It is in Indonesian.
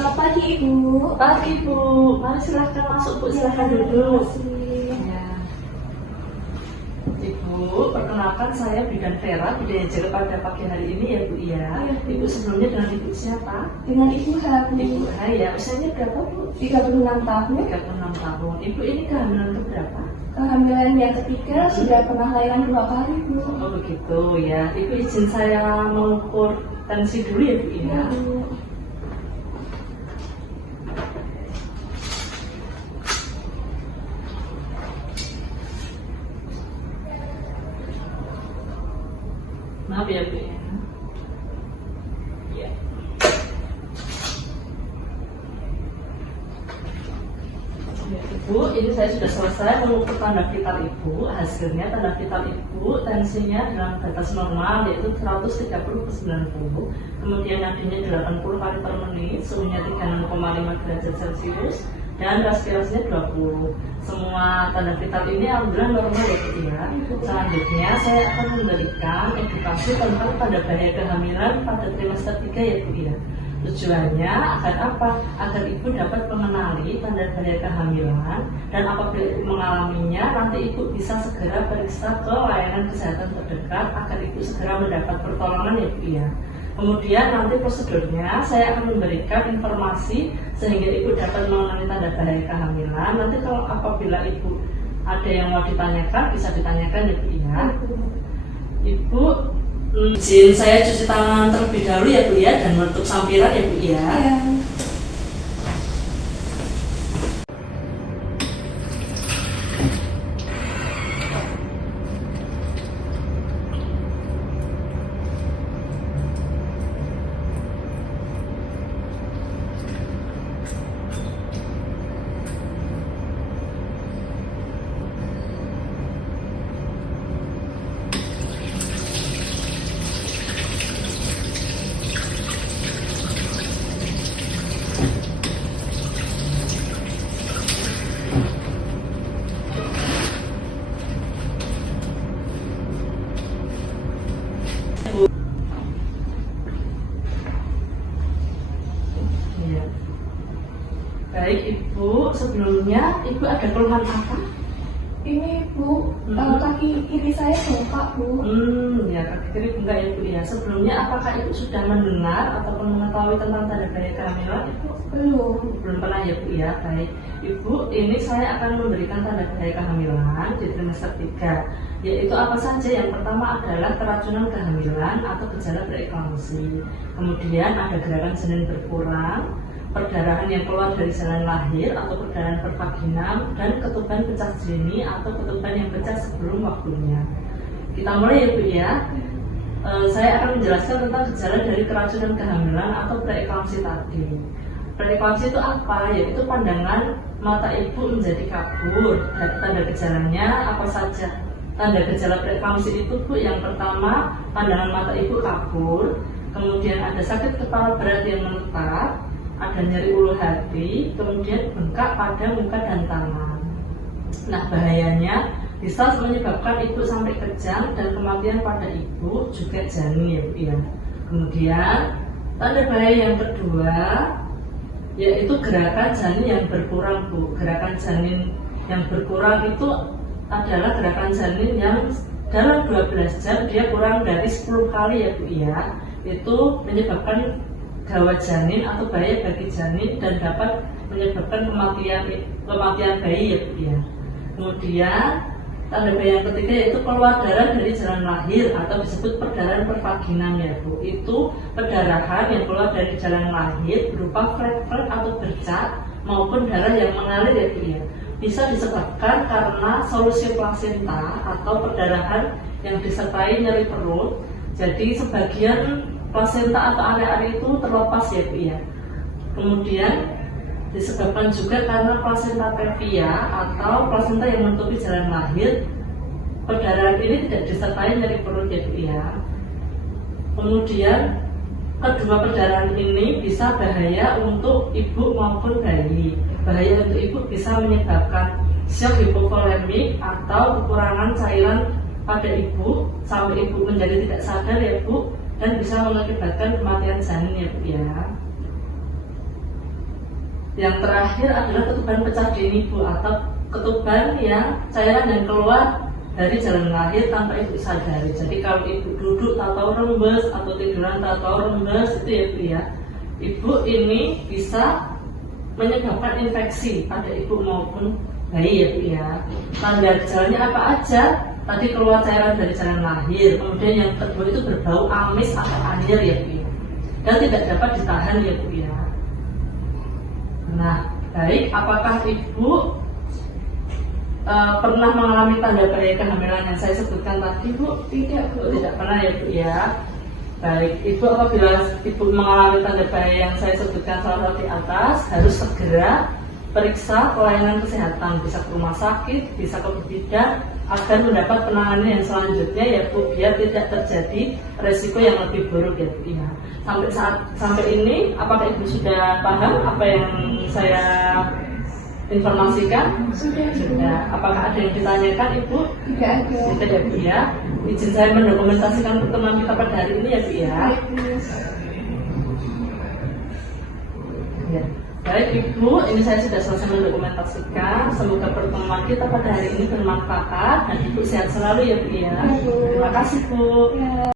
Selamat pagi Ibu. Pagi Bu, mari silahkan masuk Bu, silahkan duduk. Ya. Ibu, perkenalkan saya Bidan Vera, bidan pada pagi hari ini ya Bu ya. Ibu sebelumnya dengan Ibu siapa? Dengan Ibu H, Bu. Ibu H ya, usianya berapa Bu? 36 tahun. 36 tahun. Ibu ini kehamilan keberapa? Kehamilan yang ketiga, sudah pernah lahiran 2 kali Bu. Oh begitu ya. Ibu izin saya mengukur tensi dulu ya Bu ya. Ya, Bu. Maaf ya Bu ya. Ya. Ya, Ibu, ini saya sudah selesai mengukur tanda vital Ibu. Hasilnya tanda vital Ibu tensinya dalam batas normal yaitu 130/90. Kemudian nadinya 80 kali per menit, suhunya 36,5 derajat Celcius, dan respirasinya 20. Semua tanda vital ini alhamdulillah normal ya Bu ya. Selanjutnya saya akan memberikan edukasi tentang tanda bahaya kehamilan pada trimester 3 ya Bu ya. Tujuannya agar apa? Agar Ibu dapat mengenali tanda bahaya kehamilan, dan apabila Ibu mengalaminya, nanti Ibu bisa segera periksa ke layanan kesehatan terdekat agar Ibu segera mendapat pertolongan ya Bu ya. Kemudian nanti prosedurnya saya akan memberikan informasi sehingga Ibu dapat mengenali tanda bahaya kehamilan. Nanti kalau apabila Ibu ada yang mau ditanyakan, bisa ditanyakan ya Bu ya. Ibu izin saya cuci tangan terlebih dahulu ya Bu ya, dan menutup sampiran ya Bu ya. Ya. Iya. Baik Ibu, sebelumnya Ibu ada keluhan apa? Ini Bu, kaki kiri saya bengkak Bu. Ya kaki kiri bengkak ya Bu ya. Sebelumnya apakah Ibu sudah mendengar ataupun mengetahui tentang tanda bahaya kehamilan Ibu? Belum pernah ya Bu ya. Baik Ibu, ini saya akan memberikan tanda bahaya kehamilan di trimester 3, yaitu apa saja. Yang pertama adalah keracunan kehamilan atau gejala preeklamsi. Kemudian ada gerakan janin berkurang, perdarahan yang keluar dari jalan lahir atau perdarahan pervaginal, dan ketuban pecah jeni atau ketuban yang pecah sebelum waktunya. Kita mulai ya Bu ya. Saya akan menjelaskan tentang gejala dari keracunan kehamilan atau preeklamsi tadi. Preeklamsi itu apa? Yaitu pandangan mata Ibu menjadi kabur. Tanda gejalanya apa saja? Tanda gejala preeklamsi itu Bu, yang pertama pandangan mata Ibu kabur, kemudian ada sakit kepala berat yang menetap, ada nyeri ulu hati, kemudian bengkak pada muka dan tangan. Nah bahayanya bisa menyebabkan Ibu sampai kejang dan kematian pada Ibu, juga janin ya Bu ya. Kemudian tanda bahaya yang kedua yaitu gerakan janin yang berkurang Bu. Gerakan janin yang berkurang itu adalah gerakan janin yang dalam 12 jam dia kurang dari 10 kali ya Bu ya. Itu menyebabkan gawat janin atau bahaya bagi janin dan dapat menyebabkan kematian bayi ya Bu ya. Kemudian tanda bahaya yang ketiga yaitu keluar darah dari jalan lahir atau disebut perdarahan pervaginal ya Bu. Itu perdarahan yang keluar dari jalan lahir berupa flek-flek atau bercak maupun darah yang mengalir ya Bu ya. Bisa disebabkan karena solusi plasenta atau perdarahan yang disertai nyeri perut. Jadi sebagian plasenta atau area-area itu terlepas ya Bu ya. Kemudian disebabkan juga karena plasenta previa atau plasenta yang menutupi jalan lahir. Perdarahan ini tidak disertai nyeri perut ya Bu ya. Kemudian kedua perdarahan ini bisa bahaya untuk ibu maupun bayi. Bahaya untuk ibu bisa menyebabkan shock hipovolemik atau kekurangan cairan pada ibu sampai ibu menjadi tidak sadar ya Bu, dan bisa mengakibatkan kematian janin ya Bu ya. Yang terakhir adalah ketuban pecah dini Bu, atau ketuban yang cairan yang keluar dari jalan lahir tanpa ibu sadari. Jadi kalau ibu duduk tak tahu rembes atau tiduran tak tahu rembes, itu ya Bu ya, ibu ini bisa menyebabkan infeksi pada ibu maupun bayi ya Bu ya. Tanda gejalanya apa aja? Tadi keluar cairan dari jalan lahir, kemudian yang kedua itu berbau amis atau anyir ya Bu ya, dan tidak dapat ditahan ya Bu ya. Nah, baik, apakah ibu pernah mengalami tanda bahaya kehamilan yang saya sebutkan tadi Bu? Tidak Bu. Tidak pernah ya Bu ya. Baik, ibu apabila ibu mengalami tanda bahaya yang saya sebutkan salah satu di atas, harus segera periksa pelayanan kesehatan, bisa ke rumah sakit, bisa ke bidan, agar mendapat penanganan yang selanjutnya ya Bu, biar tidak terjadi resiko yang lebih buruk ya Bu ya. Sampai ini apakah ibu sudah paham apa yang saya informasikan? Sudah. Apakah ada yang ditanyakan Ibu? Tidak ada. Tidak ya Bu ya. Izin saya mendokumentasikan pertemuan kita pada hari ini ya Bu ya. Ya. Baik Ibu, ini saya sudah selesai mendokumentasikan. Semoga pertemuan kita pada hari ini bermanfaat dan Ibu sehat selalu ya Bu ya. Terima kasih Bu. Ya.